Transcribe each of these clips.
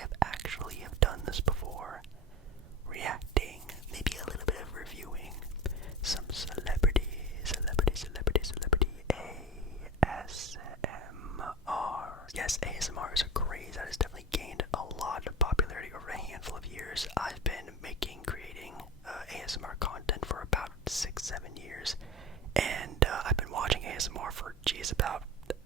have actually done this before. Reacting, maybe a little bit of reviewing some celebrity ASMR. Yes, ASMR is a craze that has definitely gained a lot of popularity over a handful of years. I've been creating ASMR content for about 6-7 years, and I've been watching ASMR for about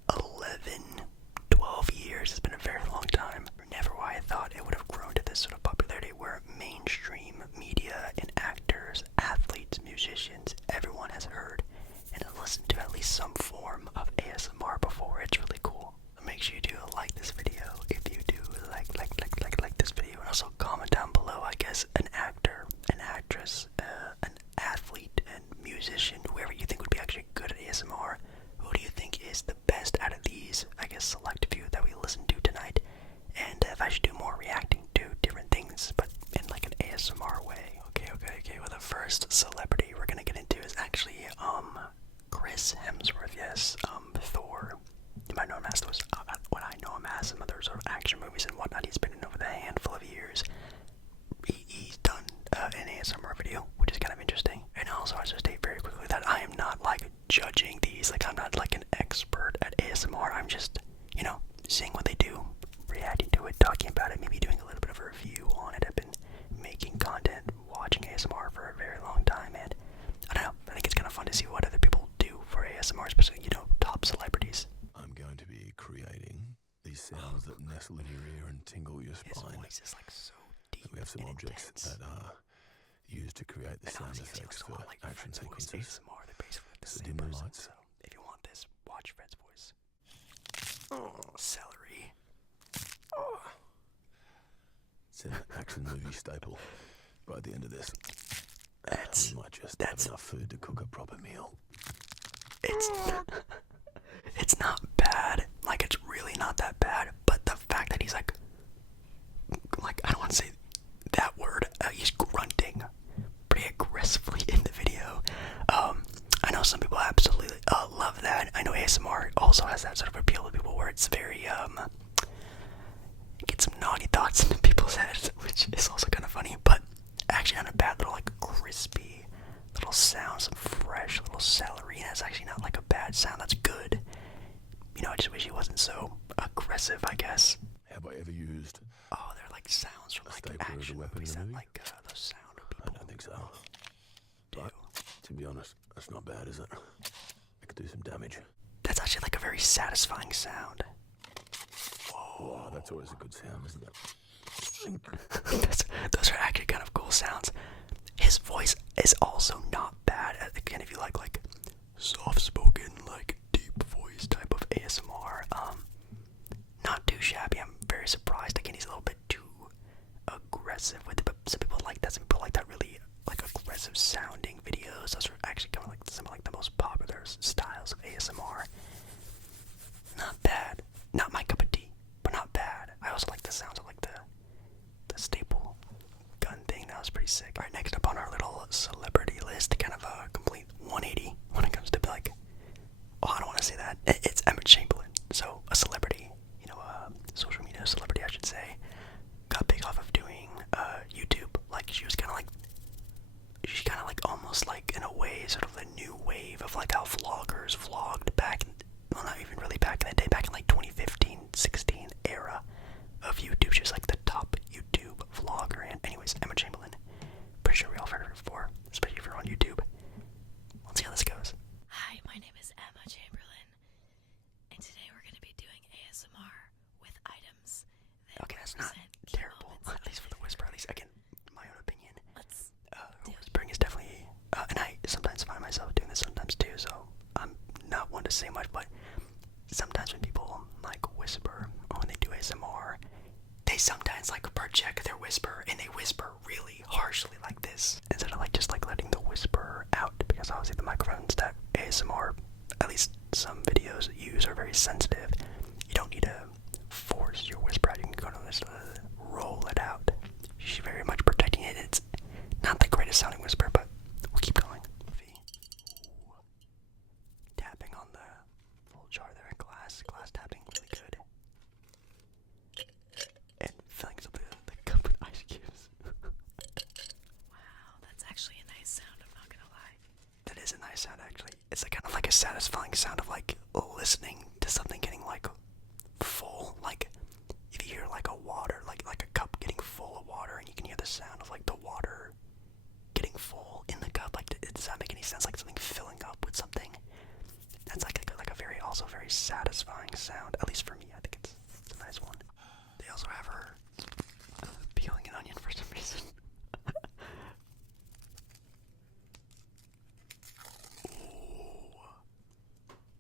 11-12 years. It's been a very long time. Never why I thought it would have grown to this sort of popularity where mainstream media and actors, athletes, musicians, everyone has heard and has listened to at least some form of ASMR before. It's really cool. Make sure you do like this video if you do like this video, and also comment down below, I guess, an actor, an actress, an athlete, and musician, whoever you think would be actually good at ASMR. Who do you think is the best out of these, I guess, select few that we listened to tonight? And if I should do more reacting to different things, but in like an ASMR way. Okay. Well, the first celebrity we're gonna get into is actually Chris Hemsworth. Yes, Thor. You might know him as what I know him as some other sort of action movies and whatnot. He's been in over the handful of years. He's done an ASMR video, which is kind of interesting. And also, I should state very quickly that I am not like judging these. Like, I'm not like an expert at ASMR. I'm just, seeing what they do, reacting to it, talking about it, maybe doing a little bit of a review on it. I've been making content, watching ASMR for a very long time, and I don't know, I think it's kind of fun to see what other people do for ASMR, especially, top celebrities. I'm going to be creating these sounds that nestle in your ear and tingle your spine. His voice is like so deep. We have some objects intense. that are used to create the sound effects for action sequences. So dim the lights. So if you want this, watch Fred's voice. Celery. It's an action movie staple. By the end of this, we might just have enough food to cook a proper meal. It's not bad. Like, it's really not that bad. But the fact that he's like I don't want to say that word. He's grunting pretty aggressively in the video. I know some people absolutely love that. I know ASMR also has that sort of appeal to people where it's very get some naughty thoughts into people's heads, which is also kind of funny, but actually not a bad little like crispy little sound, some fresh little celery, and it's actually not like a bad sound. That's good. I just wish he wasn't so aggressive, I guess. Have I ever used? Oh, they're like sounds from like action movies that like those sound people. I don't think so. But to be honest, that's not bad, is it? I could do some damage. That's actually like a very satisfying sound. Whoa, that's always a good sound, isn't it? Those are actually kind of cool sounds. His voice is also not bad. Again, if you like soft-spoken, like deep voice type of ASMR, not too shabby. I'm very surprised. Again, he's a little bit too aggressive with it, but some people like that. Some people like that really like aggressive sounding videos. Those are actually kind of like some of like the most popular styles of ASMR. Not bad. Not my cup of tea, but not bad. I also like the sounds of like the staple gun thing. That was pretty sick. Alright, next up on our little celebrity list, kind of a complete 180 when it comes to like, I don't want to say that. It's Emma Chamberlain. So a celebrity, social media celebrity, I should say, got big off of doing YouTube. Like she's kind of like almost like in a way sort of the new wave of like how vloggers vlogged back in, well, not even really back in the day, back in like 2015-16 era of YouTube. She's like the top YouTube vlogger. And anyways, Emma Chamberlain, pretty sure we all heard of her before, especially if you're on YouTube. Let's see how this goes. Hi, my name is Emma Chamberlain, and today we're going to be doing ASMR with items that okay, that's not terrible, at least for the whisper. At least, again, my own opinion. Let's whispering is definitely, and I sometimes find myself doing this sometimes too, so I'm not one to say much, but sometimes when people like whisper, or when they do ASMR, they sometimes like project their whisper, and they whisper really harshly like this, instead of like just like letting the whisper out, because obviously the microphones that ASMR, at least some videos use, are very sensitive. You don't need to force your whisper out. You can go to this, roll it out. She's very much protecting it. It's not the greatest sounding whisper, but we'll keep going. Tapping on the full jar there, glass tapping, really good. And filling some satisfying sound of like listening to something getting like full. Like if you hear like a water, like a cup getting full of water, and you can hear the sound of like the water getting full in the cup. Like, does that make any sense? Like something filling up with something. That's like a very also very satisfying sound. At least for me, I think it's a nice one. They also have her peeling an onion for some reason. Ooh,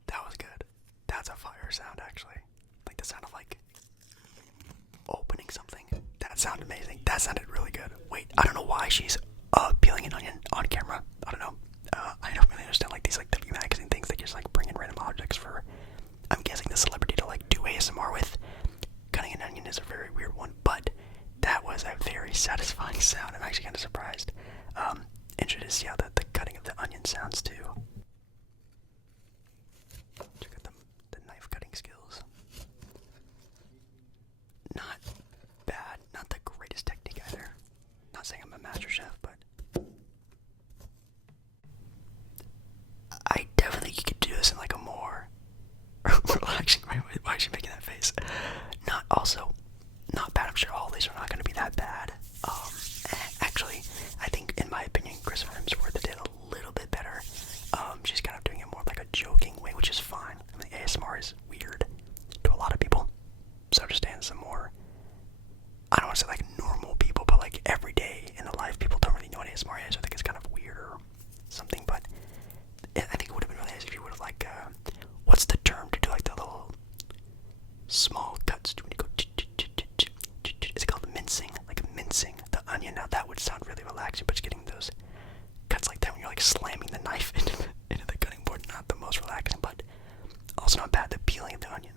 that was good. That's a fire sound, actually. Like the sound of like opening something. That sounded amazing. That sounded really good. Wait, I don't know why she's peeling an onion on camera. I don't know. I don't really understand like these like W magazine things that just like bring in random objects for, I'm guessing, the celebrity to like do ASMR with. Cutting an onion is a very weird one, but that was a very satisfying sound. I'm actually kind of surprised. Interested to see how the cutting of the onion sounds too. Check out the knife cutting skills. Not bad, not the greatest technique either. Not saying I'm a master chef, but I definitely think you could do this in like a more relaxing way. Why is she making that face? Not bad. I'm sure all these are not going to be that bad. Actually, I think in my opinion, Chris Hemsworth did a little bit better. She's kind of doing it more like a joking way, which is fine. I mean, ASMR is weird to a lot of people, so understand some more. I don't want to say like normal people, but like everyday in the life, people don't really know what ASMR is. I think it's kind of weird or something, but I think it would have been really nice if you would have like, what's the term to do like the little small cuts when you go, is it called mincing? Like mincing the onion. Now that would sound really relaxing, but just getting those cuts like that when you're like slamming the knife into the cutting board, not the most relaxing, but also not bad. The peeling of the onion,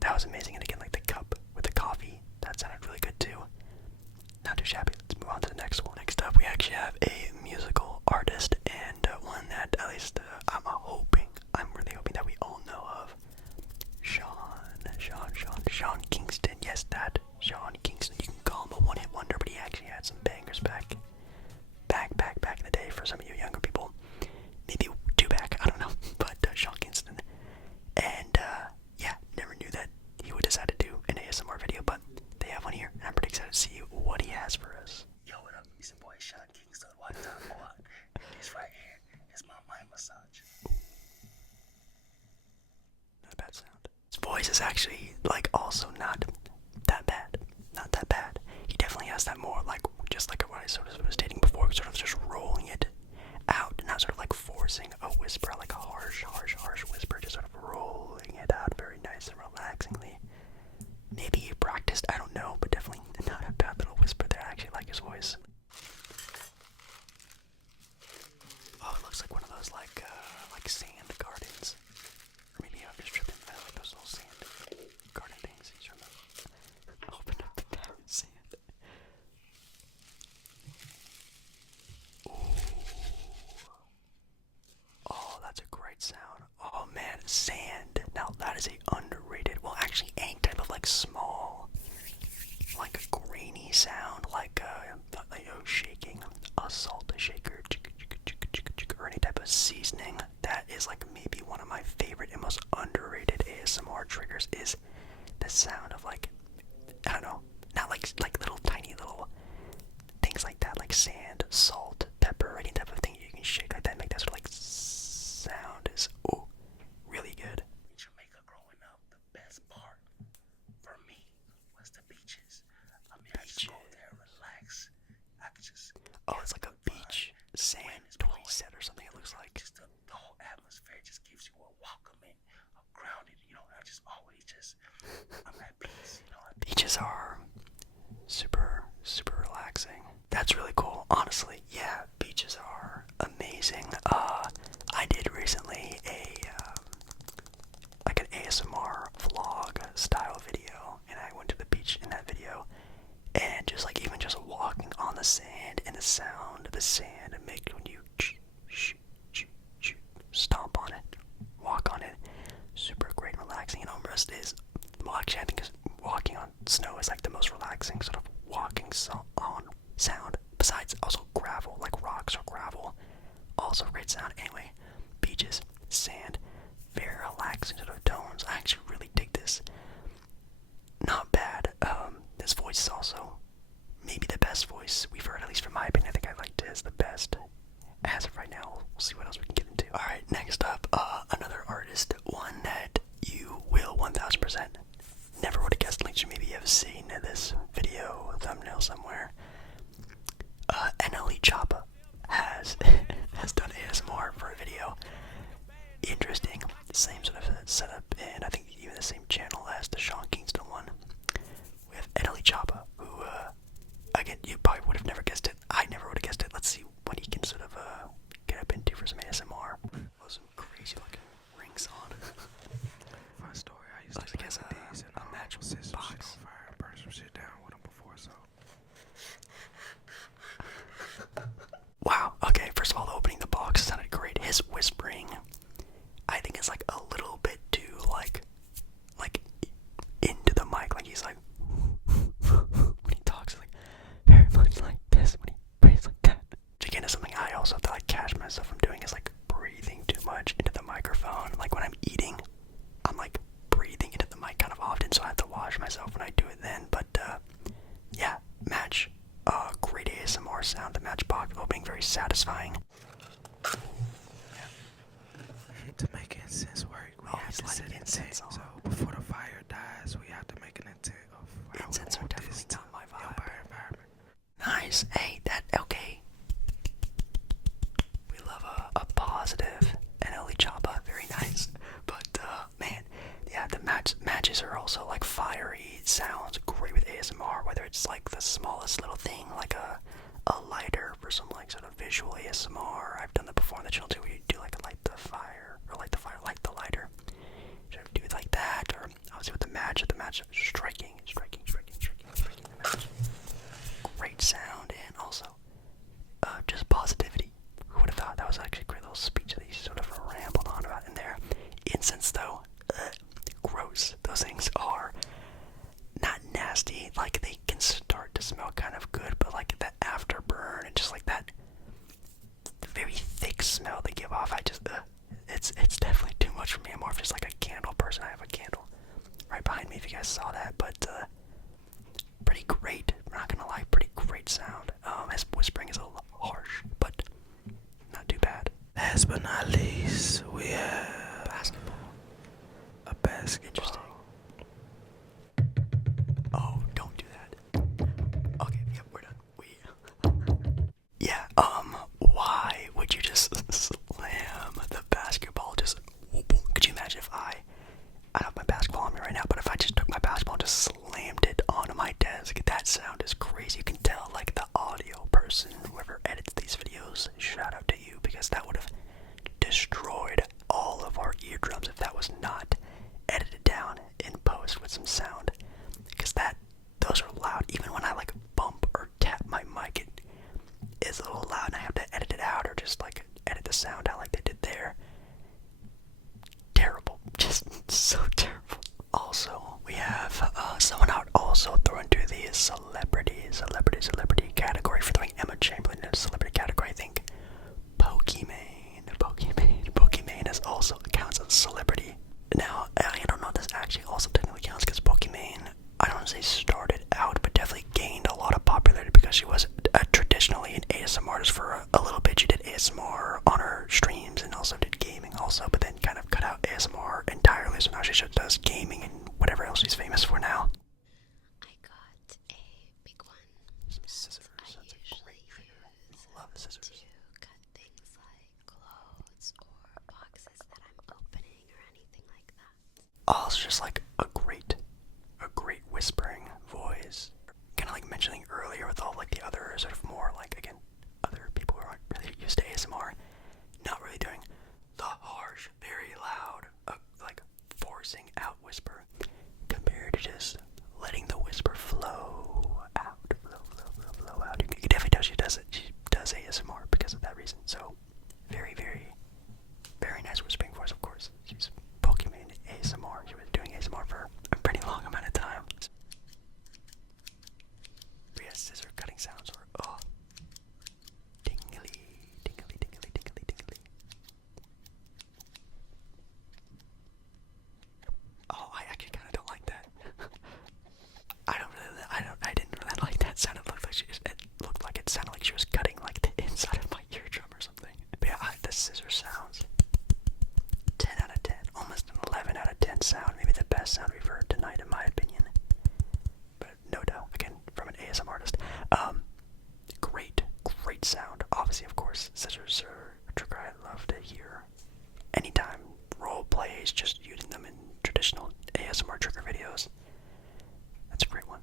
that was amazing. And again, like the cup with the coffee, that sounded really good too. Not too shabby. Let's move on to the next one. Next up, we actually have a musical artist, and one that at least I'm really hoping that we all know of. Sean Kingston. Yes, that Sean Kingston. You can call him a one-hit wonder, but he actually had some bangers back in the day for some of you younger people. Maybe two back, I don't know. But Sean Kingston. And yeah, never knew that he would decide to do an ASMR video, but they have one here, and I'm pretty excited to see what he has for us. Yo, what up? It's your boy Sean Kingston. What's up, boy? And this right here is my mind massage. Not a bad sound. His voice is actually like also not that bad. Not that bad. He definitely has that more like just like what I sort of was stating before, sort of just rolling it out, not sort of like forcing a whisper, like a harsh whisper, just sort of rolling it out very nice and relaxingly. Maybe he practiced, I don't know, but definitely not a bad little whisper there. I actually like his voice. Oh, it looks like one of those like sand gardens. Or maybe I'm just tripping. I like those little sand garden things. He's trying to open up the damn sand. Ooh. Oh, that's a great sound. Oh man, sand. Now that is a underrated, well actually any type of like small, like a grainy sound, like shaking a salt shaker, or any type of seasoning. That is like maybe one of my favorite and most underrated ASMR triggers is the sound of like, I don't know, not like little tiny little things like that, like sand, salt, pepper, any type of thing you can shake like that, make that sort of like sound is really good. In Jamaica growing up, the best part for me was the beaches. I mean, I just go there, relax. I could just. Oh, it's like a beach sand toy set or something. It looks like. Just the whole atmosphere just gives you a welcoming, a grounded. You know, I just always just. I'm at peace. You know. Beaches are super relaxing. That's really cool. Honestly, yeah, beaches are amazing. I did recently like an ASMR vlog style video, and I went to the beach in that video, and just like even just walking on the sand and the sound of the sand and make when you stomp on it, walk on it, super great and relaxing. And almost is, well actually I think walking on snow is like the most relaxing sort of walking on sound, besides also gravel, like rocks or gravel, also great sound. Anyway, beaches, sand, very relaxing sort of tones. I actually really dig this. Not bad. His voice is also maybe the best voice we've heard, at least from my opinion. I think I liked his the best. As of right now, we'll see what else we can get into. Alright, next up, another artist, one that you will 1000% never would have guessed, unless you maybe have seen this video thumbnail somewhere. NLE Choppa has done ASMR for a video. Interesting, same sort of setup, and I think even the same channel as the Sean Kingston one with NLE Choppa, who, again, you probably would have never guessed it. I never would have guessed it. Let's see what he can sort of get up into for some ASMR. Oh, some crazy looking rings on. Fun story. I used to guess these and a match set some box. shit on fire and burn some shit down with them before, so. Wow, okay, first of all, opening the box sounded great. His whispering, I think, is like a little bit too, like into the mic. Like he's like, when he talks, like, very much like this, when he breathes like that. Which again is something I also have to like catch myself from doing, is like breathing too much into the microphone. Like when I'm eating, I'm like breathing into the mic kind of often, so I have to watch myself when I do it then. But yeah, match. Great ASMR sound. The matchbox opening very satisfying. To make incense work, we have to set incense. So before the fire dies, we have to make an intent of how Incense we are want definitely this to not my vibe. help our environment. Nice. Hey, okay. We love a positive NLE Choppa. Very nice. But man, yeah, the matches are also like fiery sounds. Great with ASMR. Whether it's like the smallest little thing, like a lighter for some like sort of visual ASMR. I've done that before on the channel too, where you do like light the light the lighter. Should I do it like that, or obviously with the match striking the match. Great sound, and also just positivity. Who would have thought? That was actually a great little speech that he sort of rambled on about in there. Incense though, gross. Those things are not nasty, like they can start to smell kind of good, but like the afterburn and just like that very thick smell they give off, it's definitely too much for me. I'm more of just like a candle person. I have a candle right behind me if you guys saw that, but pretty great. I'm not gonna lie, pretty great sound. His whispering is a little harsh, but not too bad. Last but not least, we have Basketball. a basketball. Interesting. Oh, don't do that. Okay, yep, we're done. Yeah, why would you just slam the basketball? Just, could you imagine if I don't have my basketball on me right now, but if I just took my basketball and just slammed it onto my desk? That sound is crazy. You can tell, like, the audio person, whoever edits these videos, shout out to you, because that would have destroyed all of our eardrums if that was not edited down in post with some sound. Because those are loud. Even when I like bump or tap my mic, it is a little loud and I have to edit it out, or just like edit the sound out like they did there. Terrible. Just so terrible. Also, we have someone out also thrown into the celebrity category, for throwing Emma Chamberlain in the celebrity category. I think Pokimane is also counts as a celebrity. Now, I don't know if this actually also technically counts, because Pokimane, I don't want to say started out, but definitely gained a lot of popularity because she was traditionally an ASMR artist for a little bit. She did ASMR on her streams and also did gaming also, but then kind of cut out ASMR entirely, so now she just does gaming and whatever else she's famous for now. I got a big one. replace just using them in traditional ASMR trigger videos. That's a great one.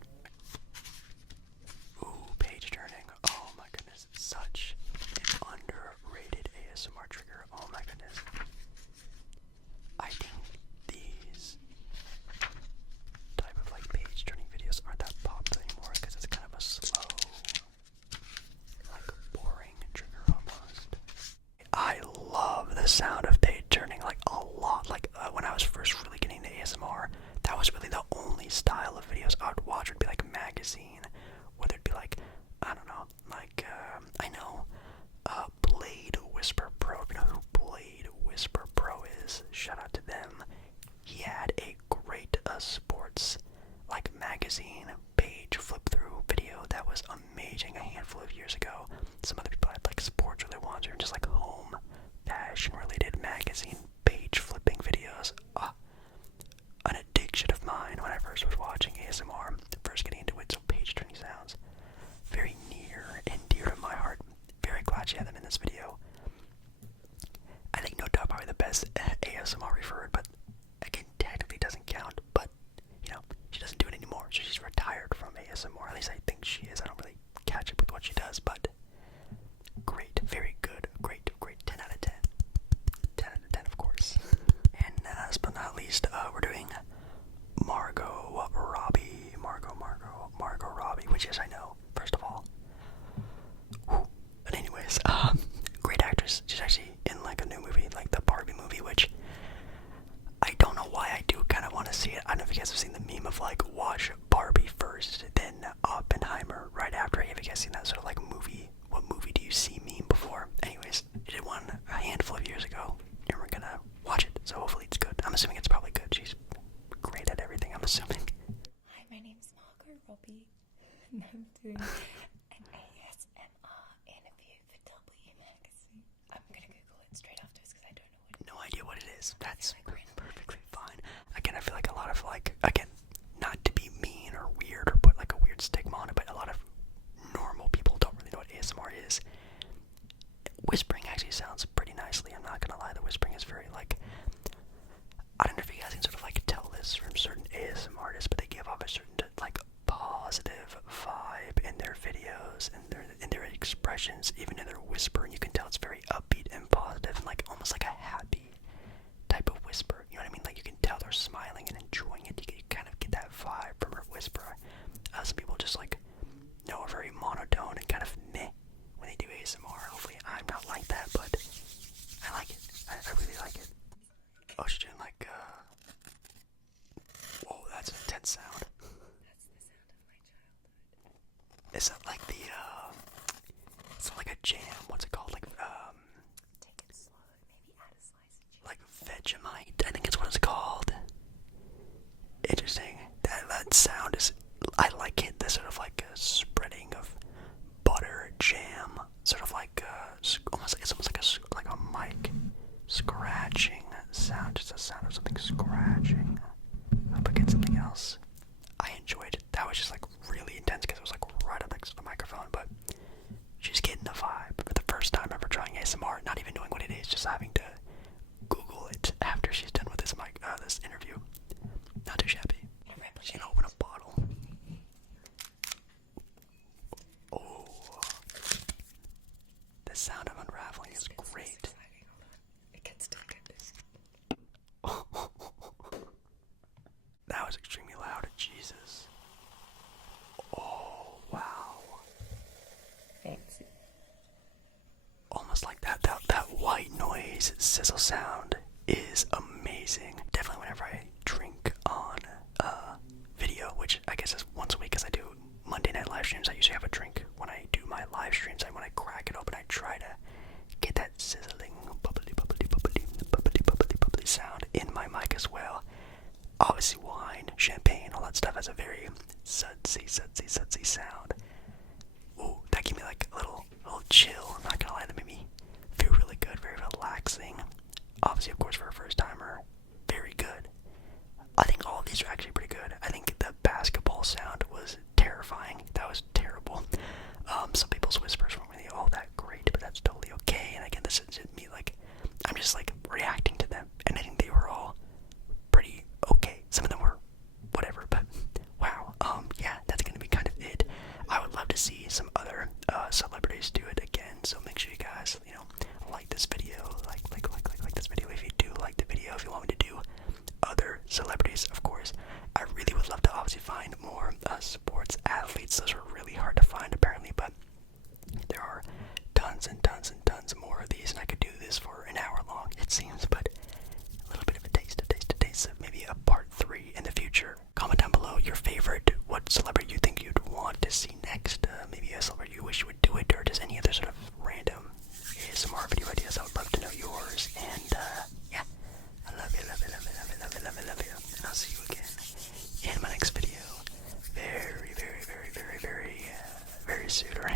Ooh, page turning. Oh my goodness, such an underrated ASMR trigger. Oh my goodness. I think these type of like page turning videos aren't that popular anymore because it's kind of a slow, like boring trigger almost. I love the sound of page turning like a lot. Like when I was first really getting into ASMR, that was really the only style of videos I would watch. Would be like magazine, whether it be like, I don't know, like I know Blade Whisper Pro. If you know who Blade Whisper Pro is, shout out to them. He had a great sports like magazine page flip through video that was amazing a handful of years ago. Some other people had like sports related ones or just like home fashion related magazine page flipping videos. An addiction of mine when I first was watching ASMR, first getting into it. So page turning sounds very near and dear to my heart. Very glad she had them in this video. I think no doubt probably the best ASMR we've heard, but again technically doesn't count. But you know, she doesn't do it anymore, so she's retired from ASMR. At least I think she is. I don't really catch up with what she does, but great, very good, great, 10 out of 10. 10 out of 10, of course. And last but not least, we're doing Margot Robbie, which is, I know, first of all. Whew. But anyways, great actress. She's actually in like a new movie, like the Barbie movie, which I don't know why I do kind of want to see it. I don't know if you guys have seen the meme of like watch Barbie first, then Oppenheimer right after. Have you guys seen that sort of like movie? What movie do you see meme before? Anyways, she did one a handful of years ago, and we're gonna watch it. So hopefully it's good. I'm assuming it's probably good. She's great at everything, I'm assuming. Hi, my name's Margot Robbie, and I'm doing an ASMR interview for W Magazine. I'm gonna Google it straight afterwards because I don't know what it is. No idea what it is. That's perfectly fine. Again, I feel like a lot of like, again, not to be mean or weird or put like a weird stigma on it, but a lot of normal people don't really know what ASMR is. Whispering actually sounds pretty nicely. I'm not gonna lie, the whispering is very like, I don't know if you guys can sort of like tell this from certain ASMR artists, but they give off a certain like positive vibe in their videos and in their expressions, even in their whisper, and you can tell it's very upbeat and positive and like almost like a happy type of whisper. You know what I mean? Like you can tell they're smiling and enjoying it. You kind of get that vibe from her whisper. Some people just like are very monotone and kind of meh when they do ASMR. Hopefully I'm not like that, but I like it. I really like it. Oh, she's doing like whoa, that's an intense sound. That's the sound of my childhood. Is that like the it's not like a jam, what's it called? Like Take it slow, maybe add a slice of cheese. like Vegemite, I think it's what it's called. Interesting. That sound is, I like it. The sort of like a spreading of butter jam, sort of like it's almost like a mic scratching sound, just a sound of something scratching up against something else. I enjoyed it. That was just like really intense because it was like right up next to the microphone, but she's getting the vibe for the first time ever trying ASMR, not even knowing what it is, just having to Google it after she's done with this this interview. Not too shabby. She can open a bottle. Oh, the sound of unraveling is great. It gets to That was extremely loud. Jesus. Oh, wow. fancy. Almost like that white noise sizzle sound is amazing. Definitely whenever I drink on video, which I guess is once a week because I do Monday night live streams, I usually have a drink when I do my live streams. And when I crack it open, I try to get that sizzling bubbly sound in my mic as well. Obviously wine, champagne, all that stuff has a very sudsy sound. Ooh, that gave me like a little chill. I'm not gonna lie, that made me feel really good, very relaxing. Obviously, of course, for a first timer, very good. I think all of these are actually pretty good. I think the basketball sound was terrifying. That was terrible. see some other celebrities do it again. So make sure you guys, you know, like this video, like this video if you do like the video. If you want me to do other celebrities, of course, I really would love to obviously find more sports athletes. Those are really hard to find apparently, but there are tons and tons and tons more of these, and I could do this for an hour long, it seems, but a little bit of a taste of maybe a part 3 in the future. Comment down below your favorite, what celebrity you think you'd want to see next, maybe a celebrity you wish you would do it, or just any other sort of random ASMR video ideas. I would love to know yours, and yeah, I love you, and I'll see you again in my next video very soon, or